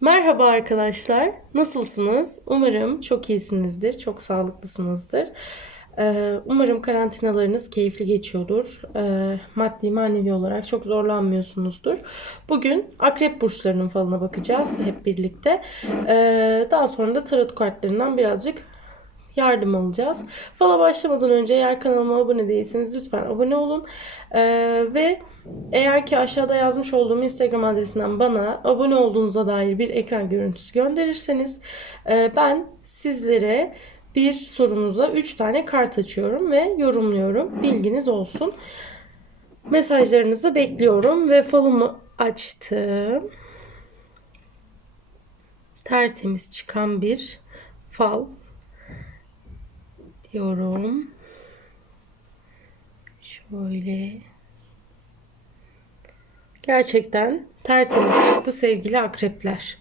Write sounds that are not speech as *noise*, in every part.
Merhaba arkadaşlar. Nasılsınız? Umarım çok iyisinizdir, çok sağlıklısınızdır. Ee, Umarım karantinalarınız keyifli geçiyordur. Ee, Maddi manevi olarak çok zorlanmıyorsunuzdur. Bugün akrep burçlarının falına bakacağız hep birlikte. Ee, Daha sonra da tarot kartlarından birazcık yardım alacağız. Fala başlamadan önce eğer kanalıma abone değilseniz lütfen abone olun. Ee, ve eğer ki aşağıda yazmış olduğum Instagram adresinden bana abone olduğunuza dair bir ekran görüntüsü gönderirseniz e, ben sizlere bir sorunuza 3 tane kart açıyorum ve yorumluyorum. Bilginiz olsun. Mesajlarınızı bekliyorum ve falımı açtım. Tertemiz çıkan bir fal diyorum. Şöyle. Gerçekten tertemiz çıktı sevgili akrepler.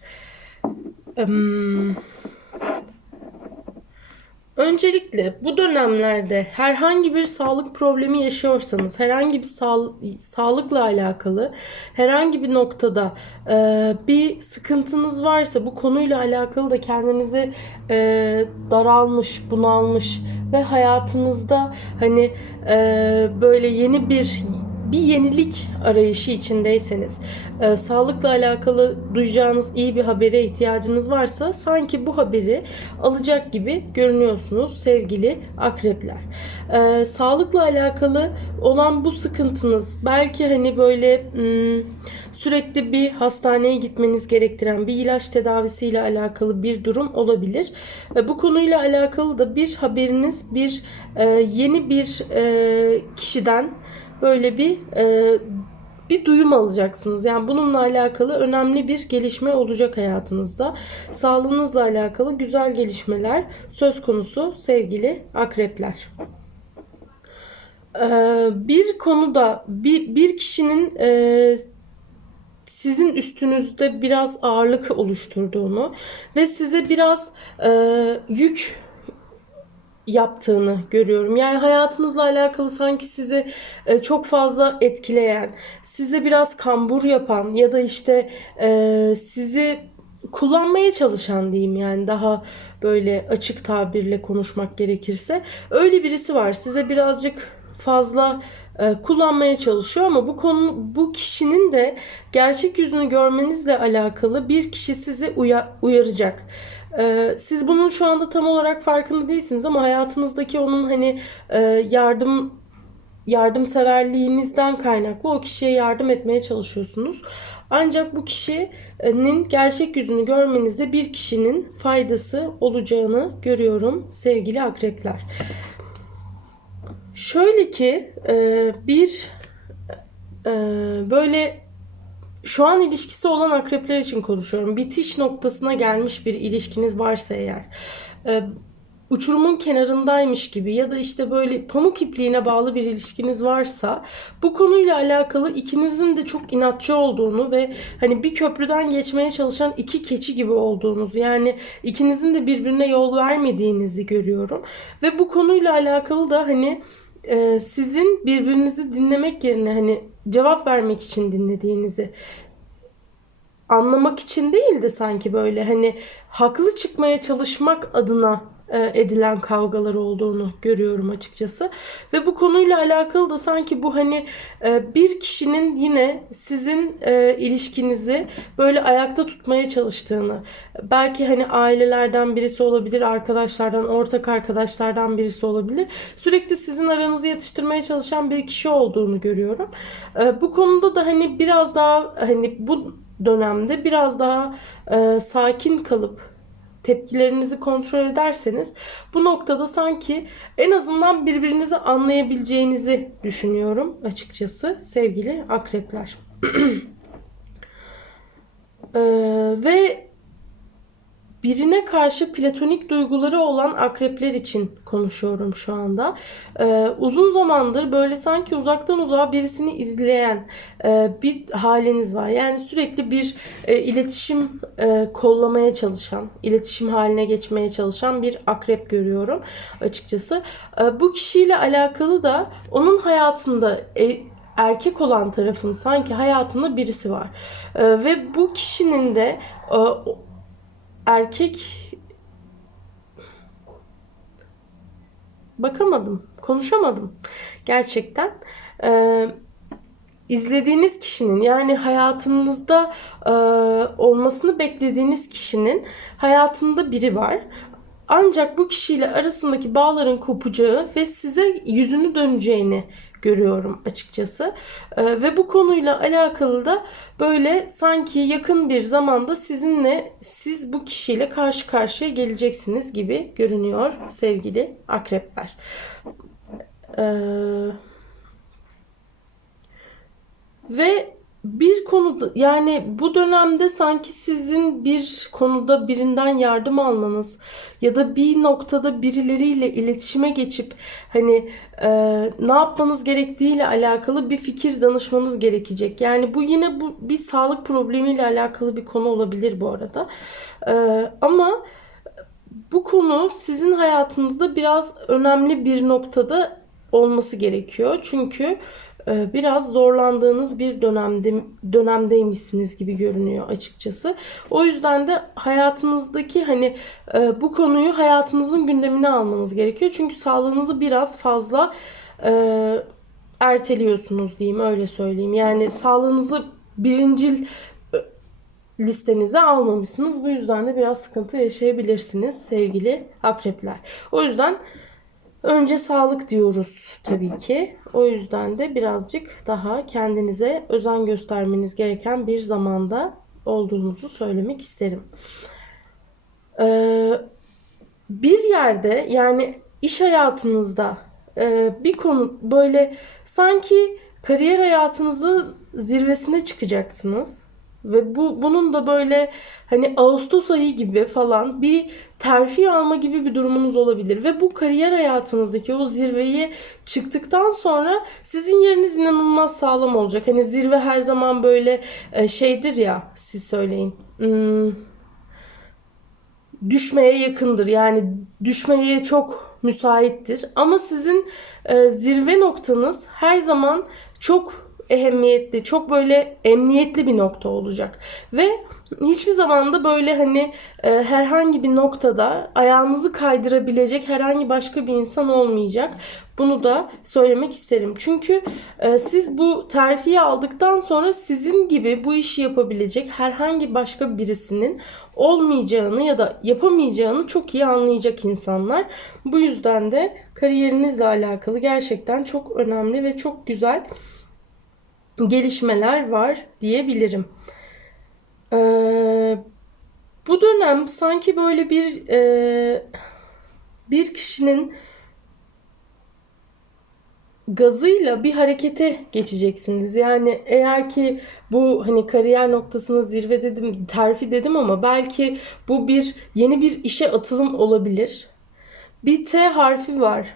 Öncelikle bu dönemlerde herhangi bir sağlık problemi yaşıyorsanız, herhangi bir sağ, sağlıkla alakalı herhangi bir noktada e, bir sıkıntınız varsa bu konuyla alakalı da kendinizi e, daralmış, bunalmış ve hayatınızda hani e, böyle yeni bir bir yenilik arayışı içindeyseniz, e, sağlıkla alakalı duyacağınız iyi bir habere ihtiyacınız varsa sanki bu haberi alacak gibi görünüyorsunuz sevgili akrepler. E, sağlıkla alakalı olan bu sıkıntınız belki hani böyle hmm, sürekli bir hastaneye gitmeniz gerektiren bir ilaç tedavisiyle alakalı bir durum olabilir. E, bu konuyla alakalı da bir haberiniz, bir e, yeni bir e, kişiden böyle bir e, bir duyum alacaksınız. Yani bununla alakalı önemli bir gelişme olacak hayatınızda. Sağlığınızla alakalı güzel gelişmeler söz konusu sevgili akrepler. Ee, bir konuda bir, bir kişinin e, sizin üstünüzde biraz ağırlık oluşturduğunu ve size biraz e, yük yaptığını görüyorum. Yani hayatınızla alakalı sanki sizi e, çok fazla etkileyen, size biraz kambur yapan ya da işte e, sizi kullanmaya çalışan diyeyim yani daha böyle açık tabirle konuşmak gerekirse öyle birisi var. Size birazcık fazla e, kullanmaya çalışıyor ama bu konu bu kişinin de gerçek yüzünü görmenizle alakalı bir kişi sizi uya, uyaracak. Ee, siz bunun şu anda tam olarak farkında değilsiniz ama hayatınızdaki onun hani e, yardım yardımseverliğinizden kaynaklı o kişiye yardım etmeye çalışıyorsunuz. Ancak bu kişinin gerçek yüzünü görmenizde bir kişinin faydası olacağını görüyorum sevgili akrepler. Şöyle ki e, bir e, böyle şu an ilişkisi olan akrepler için konuşuyorum. Bitiş noktasına gelmiş bir ilişkiniz varsa eğer. E, uçurumun kenarındaymış gibi ya da işte böyle pamuk ipliğine bağlı bir ilişkiniz varsa bu konuyla alakalı ikinizin de çok inatçı olduğunu ve hani bir köprüden geçmeye çalışan iki keçi gibi olduğunuzu yani ikinizin de birbirine yol vermediğinizi görüyorum ve bu konuyla alakalı da hani e, sizin birbirinizi dinlemek yerine hani cevap vermek için dinlediğinizi anlamak için değil de sanki böyle hani haklı çıkmaya çalışmak adına edilen kavgalar olduğunu görüyorum açıkçası. Ve bu konuyla alakalı da sanki bu hani e, bir kişinin yine sizin e, ilişkinizi böyle ayakta tutmaya çalıştığını, belki hani ailelerden birisi olabilir, arkadaşlardan, ortak arkadaşlardan birisi olabilir. Sürekli sizin aranızı yatıştırmaya çalışan bir kişi olduğunu görüyorum. Bu konuda da hani biraz daha hani bu dönemde biraz daha sakin kalıp tepkilerinizi kontrol ederseniz bu noktada sanki en azından birbirinizi anlayabileceğinizi düşünüyorum açıkçası sevgili akrepler. *clears throat* ee, ve birine karşı platonik duyguları olan akrepler için konuşuyorum şu anda. Ee, uzun zamandır böyle sanki uzaktan uzağa birisini izleyen e, bir haliniz var. Yani sürekli bir e, iletişim e, kollamaya çalışan, iletişim haline geçmeye çalışan bir akrep görüyorum açıkçası. E, bu kişiyle alakalı da onun hayatında e, erkek olan tarafın sanki hayatında birisi var. Ee, ve bu kişinin de e, erkek bakamadım, konuşamadım gerçekten. Ee, izlediğiniz kişinin yani hayatınızda e, olmasını beklediğiniz kişinin hayatında biri var. Ancak bu kişiyle arasındaki bağların kopacağı ve size yüzünü döneceğini görüyorum açıkçası. Ee, ve bu konuyla alakalı da böyle sanki yakın bir zamanda sizinle siz bu kişiyle karşı karşıya geleceksiniz gibi görünüyor sevgili akrepler. Ee, ve bir konuda yani bu dönemde sanki sizin bir konuda birinden yardım almanız ya da bir noktada birileriyle iletişime geçip hani e, ne yapmanız gerektiğiyle alakalı bir fikir danışmanız gerekecek. Yani bu yine bu bir sağlık problemiyle alakalı bir konu olabilir bu arada. E, ama bu konu sizin hayatınızda biraz önemli bir noktada olması gerekiyor. Çünkü biraz zorlandığınız bir dönemde dönemdeymişsiniz gibi görünüyor açıkçası. O yüzden de hayatınızdaki hani e, bu konuyu hayatınızın gündemine almanız gerekiyor. Çünkü sağlığınızı biraz fazla e, erteliyorsunuz diyeyim öyle söyleyeyim. Yani sağlığınızı birincil e, listenize almamışsınız. Bu yüzden de biraz sıkıntı yaşayabilirsiniz sevgili akrepler. O yüzden önce sağlık diyoruz tabii ki. O yüzden de birazcık daha kendinize özen göstermeniz gereken bir zamanda olduğunuzu söylemek isterim. Ee, bir yerde yani iş hayatınızda e, bir konu böyle sanki kariyer hayatınızın zirvesine çıkacaksınız. Ve bu bunun da böyle hani Ağustos ayı gibi falan bir terfi alma gibi bir durumunuz olabilir. Ve bu kariyer hayatınızdaki o zirveyi çıktıktan sonra sizin yeriniz inanılmaz sağlam olacak. Hani zirve her zaman böyle e, şeydir ya siz söyleyin. Hmm, düşmeye yakındır. Yani düşmeye çok müsaittir. Ama sizin e, zirve noktanız her zaman çok ehemmiyetli, çok böyle emniyetli bir nokta olacak. Ve hiçbir zaman da böyle hani e, herhangi bir noktada ayağınızı kaydırabilecek herhangi başka bir insan olmayacak. Bunu da söylemek isterim. Çünkü e, siz bu terfiyi aldıktan sonra sizin gibi bu işi yapabilecek herhangi başka birisinin olmayacağını ya da yapamayacağını çok iyi anlayacak insanlar. Bu yüzden de kariyerinizle alakalı gerçekten çok önemli ve çok güzel gelişmeler var diyebilirim. Ee, bu dönem sanki böyle bir e, bir kişinin gazıyla bir harekete geçeceksiniz. Yani eğer ki bu hani kariyer noktasına zirve dedim, terfi dedim ama belki bu bir yeni bir işe atılım olabilir. Bir T harfi var.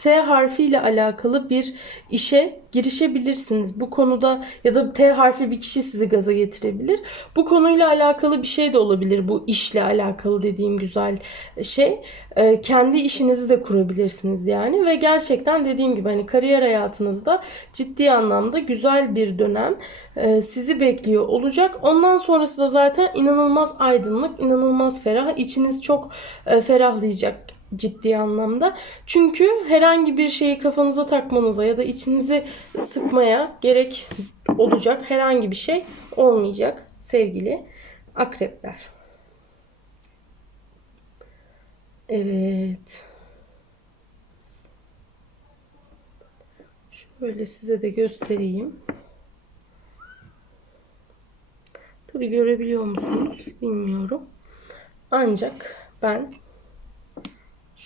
T harfiyle alakalı bir işe girişebilirsiniz. Bu konuda ya da T harfli bir kişi sizi gaza getirebilir. Bu konuyla alakalı bir şey de olabilir. Bu işle alakalı dediğim güzel şey. Ee, kendi işinizi de kurabilirsiniz yani ve gerçekten dediğim gibi hani kariyer hayatınızda ciddi anlamda güzel bir dönem e, sizi bekliyor olacak. Ondan sonrası da zaten inanılmaz aydınlık, inanılmaz ferah. İçiniz çok e, ferahlayacak ciddi anlamda. Çünkü herhangi bir şeyi kafanıza takmanıza ya da içinizi sıkmaya gerek olacak herhangi bir şey olmayacak sevgili akrepler. Evet. Şöyle size de göstereyim. Tabi görebiliyor musunuz bilmiyorum. Ancak ben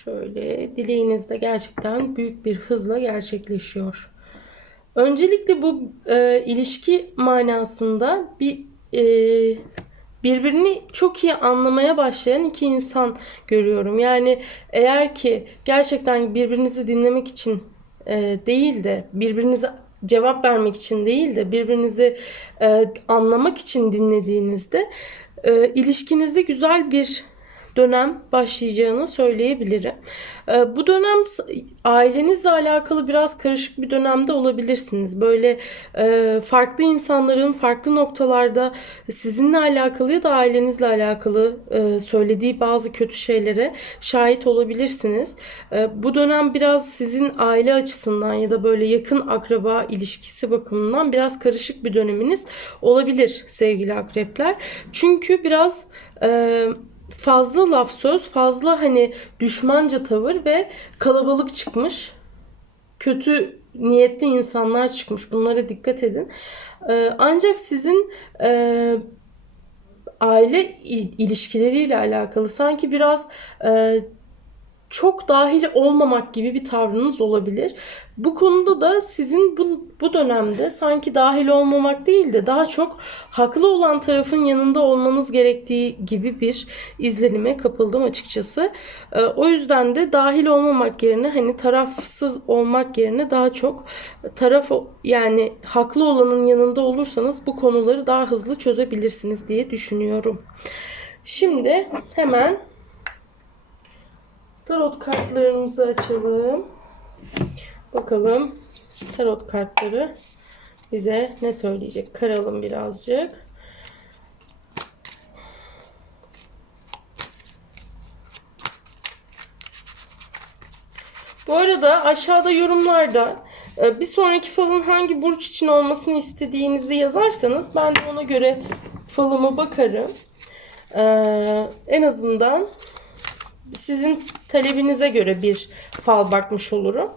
Şöyle dileğinizde gerçekten büyük bir hızla gerçekleşiyor. Öncelikle bu e, ilişki manasında bir e, birbirini çok iyi anlamaya başlayan iki insan görüyorum. Yani eğer ki gerçekten birbirinizi dinlemek için e, değil de birbirinize cevap vermek için değil de birbirinizi e, anlamak için dinlediğinizde e, ilişkinizde güzel bir dönem başlayacağını söyleyebilirim. Ee, Bu dönem ailenizle alakalı biraz karışık bir dönemde olabilirsiniz. Böyle e, farklı insanların farklı noktalarda sizinle alakalı ya da ailenizle alakalı e, söylediği bazı kötü şeylere şahit olabilirsiniz. E, Bu dönem biraz sizin aile açısından ya da böyle yakın akraba ilişkisi bakımından biraz karışık bir döneminiz olabilir sevgili akrepler. Çünkü biraz e, fazla laf söz, fazla hani düşmanca tavır ve kalabalık çıkmış. Kötü niyetli insanlar çıkmış. Bunlara dikkat edin. Ee, ancak sizin e, aile il- ilişkileriyle alakalı sanki biraz e, çok dahil olmamak gibi bir tavrınız olabilir. Bu konuda da sizin bu, bu dönemde sanki dahil olmamak değil de daha çok haklı olan tarafın yanında olmanız gerektiği gibi bir izlenime kapıldım açıkçası. Ee, o yüzden de dahil olmamak yerine hani tarafsız olmak yerine daha çok taraf yani haklı olanın yanında olursanız bu konuları daha hızlı çözebilirsiniz diye düşünüyorum. Şimdi hemen Tarot kartlarımızı açalım. Bakalım tarot kartları bize ne söyleyecek? Karalım birazcık. Bu arada aşağıda yorumlarda e, bir sonraki falın hangi burç için olmasını istediğinizi yazarsanız ben de ona göre falıma bakarım. Ee, en azından sizin talebinize göre bir fal bakmış olurum.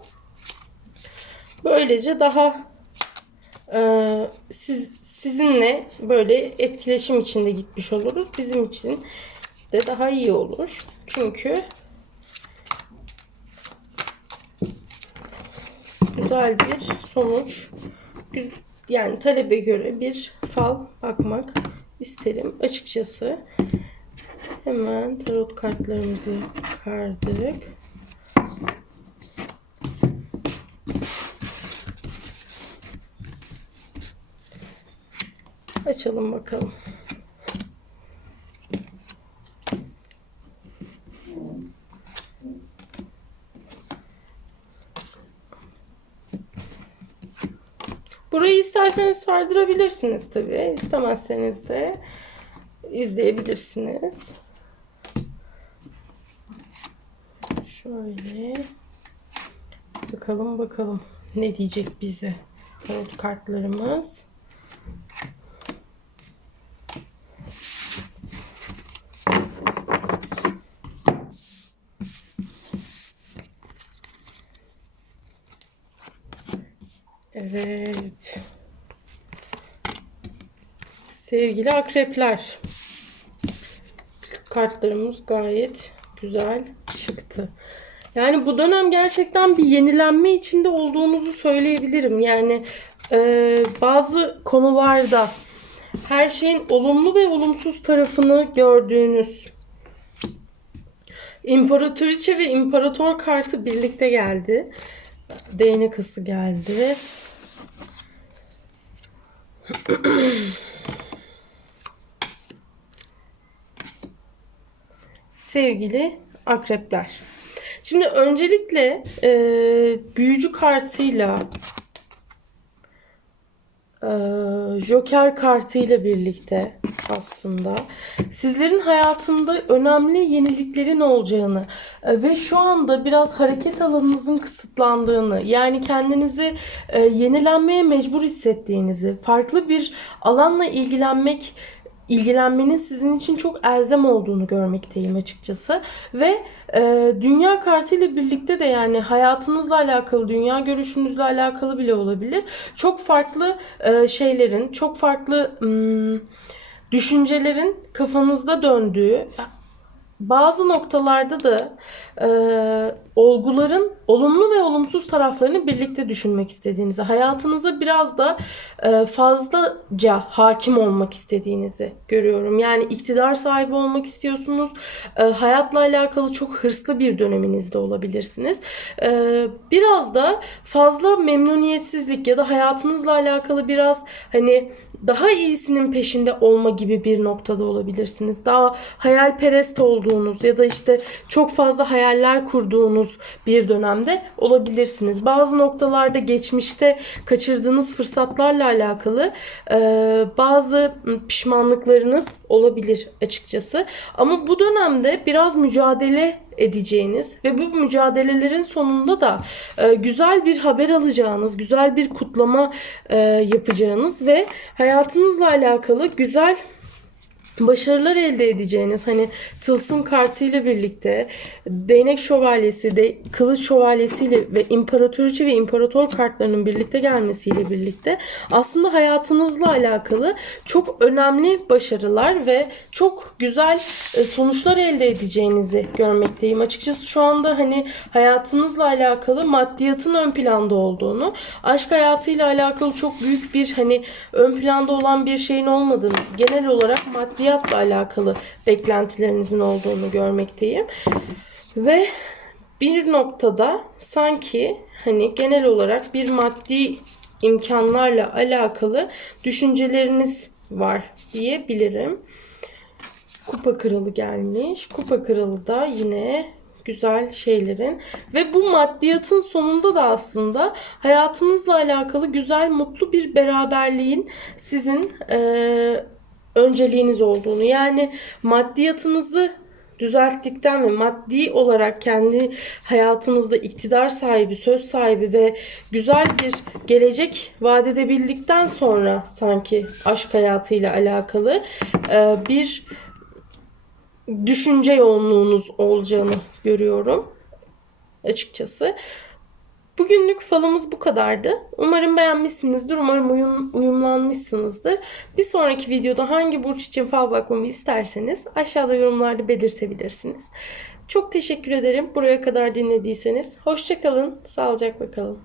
Böylece daha e, siz sizinle böyle etkileşim içinde gitmiş oluruz. Bizim için de daha iyi olur. Çünkü güzel bir sonuç yani talebe göre bir fal bakmak isterim açıkçası. Hemen tarot kartlarımızı kardık. Açalım bakalım. Burayı isterseniz sardırabilirsiniz tabii. İstemezseniz de izleyebilirsiniz. Şöyle bakalım bakalım ne diyecek bize tarot kartlarımız. Evet. Sevgili akrepler. Kartlarımız gayet güzel çıktı. *laughs* Yani bu dönem gerçekten bir yenilenme içinde olduğunuzu söyleyebilirim. Yani e, bazı konularda her şeyin olumlu ve olumsuz tarafını gördüğünüz İmparatoriçe ve İmparator kartı birlikte geldi. Değnek ası geldi. *clears throat* Sevgili akrepler. Şimdi öncelikle e, büyücü kartıyla e, Joker kartıyla birlikte aslında sizlerin hayatında önemli yeniliklerin olacağını e, ve şu anda biraz hareket alanınızın kısıtlandığını yani kendinizi e, yenilenmeye mecbur hissettiğinizi farklı bir alanla ilgilenmek ilgilenmenin sizin için çok elzem olduğunu görmekteyim açıkçası. Ve e, dünya kartıyla birlikte de yani hayatınızla alakalı, dünya görüşünüzle alakalı bile olabilir. Çok farklı e, şeylerin, çok farklı hmm, düşüncelerin kafanızda döndüğü, bazı noktalarda da e, olguların olumlu ve olumsuz taraflarını birlikte düşünmek istediğinizi, hayatınıza biraz da e, fazlaca hakim olmak istediğinizi görüyorum. Yani iktidar sahibi olmak istiyorsunuz. E, hayatla alakalı çok hırslı bir döneminizde olabilirsiniz. E, biraz da fazla memnuniyetsizlik ya da hayatınızla alakalı biraz hani daha iyisinin peşinde olma gibi bir noktada olabilirsiniz. Daha hayalperest olduğunuz olduğunuz ya da işte çok fazla hayaller kurduğunuz bir dönemde olabilirsiniz. Bazı noktalarda geçmişte kaçırdığınız fırsatlarla alakalı e, bazı pişmanlıklarınız olabilir açıkçası. Ama bu dönemde biraz mücadele edeceğiniz ve bu mücadelelerin sonunda da e, güzel bir haber alacağınız, güzel bir kutlama e, yapacağınız ve hayatınızla alakalı güzel başarılar elde edeceğiniz hani tılsım kartıyla birlikte değnek şövalyesi de kılıç şövalyesiyle ve imparatoriçe ve imparator kartlarının birlikte gelmesiyle birlikte aslında hayatınızla alakalı çok önemli başarılar ve çok güzel e, sonuçlar elde edeceğinizi görmekteyim. Açıkçası şu anda hani hayatınızla alakalı maddiyatın ön planda olduğunu, aşk hayatıyla alakalı çok büyük bir hani ön planda olan bir şeyin olmadığını, genel olarak maddiyatla alakalı beklentilerinizin olduğunu görmekteyim. Ve bir noktada sanki hani genel olarak bir maddi imkanlarla alakalı düşünceleriniz var diyebilirim. Kupa kralı gelmiş. Kupa kralı da yine güzel şeylerin ve bu maddiyatın sonunda da aslında hayatınızla alakalı güzel mutlu bir beraberliğin sizin eee, önceliğiniz olduğunu yani maddiyatınızı düzelttikten ve maddi olarak kendi hayatınızda iktidar sahibi, söz sahibi ve güzel bir gelecek vaat edebildikten sonra sanki aşk hayatıyla alakalı eee, bir düşünce yoğunluğunuz olacağını görüyorum açıkçası. Bugünlük falımız bu kadardı. Umarım beğenmişsinizdir. Umarım uyum, uyumlanmışsınızdır. Bir sonraki videoda hangi burç için fal bakmamı isterseniz aşağıda yorumlarda belirtebilirsiniz. Çok teşekkür ederim buraya kadar dinlediyseniz. Hoşçakalın, sağlıcakla kalın.